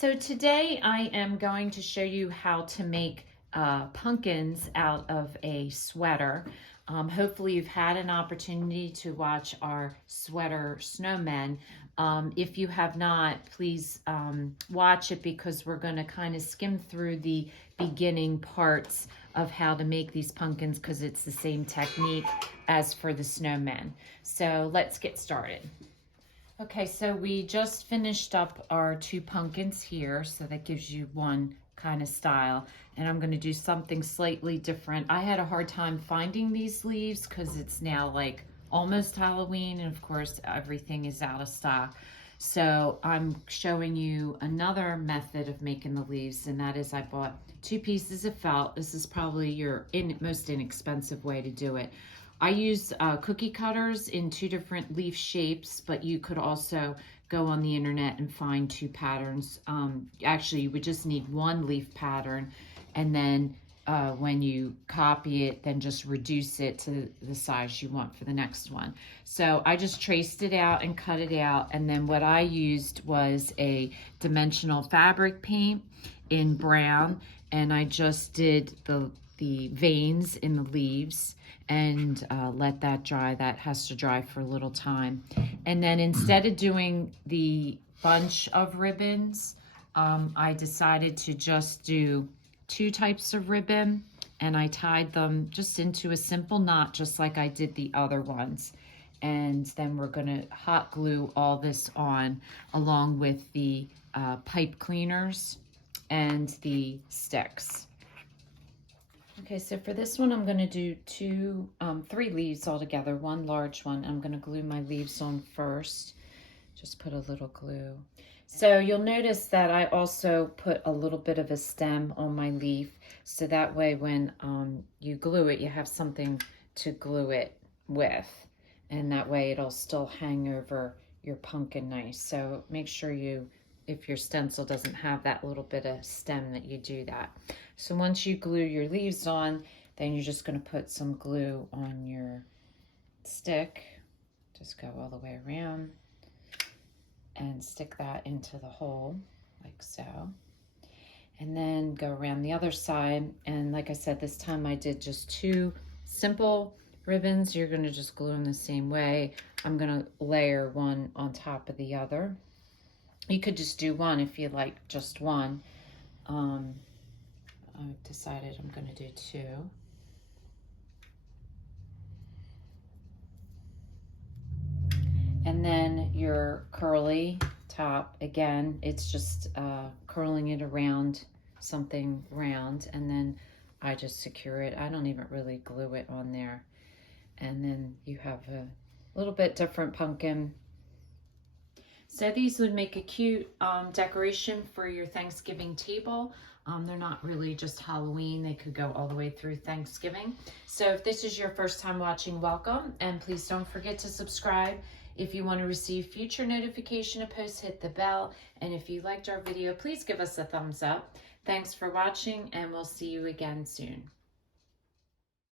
So today I am going to show you how to make pumpkins out of a sweater. Hopefully you've had an opportunity to watch our sweater snowmen. If you have not, please watch it because we're going to kind of skim through the beginning parts of how to make these pumpkins because it's the same technique as for the snowmen. So let's get started. Okay, so we just finished up our 2 pumpkins here, so that gives you one kind of style. And I'm going to do something slightly different. I had a hard time finding these leaves because it's now like almost Halloween, and of course everything is out of stock. So I'm showing you another method of making the leaves, and that is I bought 2 pieces of felt. This is probably your most inexpensive way to do it. I use cookie cutters in 2 different leaf shapes, but you could also go on the internet and find 2 patterns. Actually, you would just need 1 leaf pattern, and then when you copy it, then just reduce it to the size you want for the next one. So I just traced it out and cut it out, and then what I used was a dimensional fabric paint in brown, and I just did the veins in the leaves and let that dry. That has to dry for a little time. And then instead of doing the bunch of ribbons, I decided to just do 2 types of ribbon, and I tied them just into a simple knot, just like I did the other ones. And then we're gonna hot glue all this on along with the pipe cleaners and the sticks. Okay, so for this one, I'm going to do 3 leaves all together, 1 large one. I'm going to glue my leaves on first. Just put a little glue. So you'll notice that I also put a little bit of a stem on my leaf, so that way when you glue it, you have something to glue it with, and that way it'll still hang over your pumpkin nice. So make sure if your stencil doesn't have that little bit of stem, that you do that. So once you glue your leaves on, then you're just going to put some glue on your stick. Just go all the way around and stick that into the hole like so. And then go around the other side. And like I said, this time I did just 2 simple ribbons. You're going to just glue them the same way. I'm going to layer one on top of the other. You could just do 1 if you like just 1. I've decided I'm going to do 2. And then your curly top, again, it's just curling it around something round, and then I just secure it. I don't even really glue it on there. And then you have a little bit different pumpkin. So these would make a cute decoration for your Thanksgiving table. They're not really just Halloween. They could go all the way through Thanksgiving. So if this is your first time watching, welcome. And please don't forget to subscribe. If you want to receive future notification of posts, hit the bell. And if you liked our video, please give us a thumbs up. Thanks for watching, and we'll see you again soon.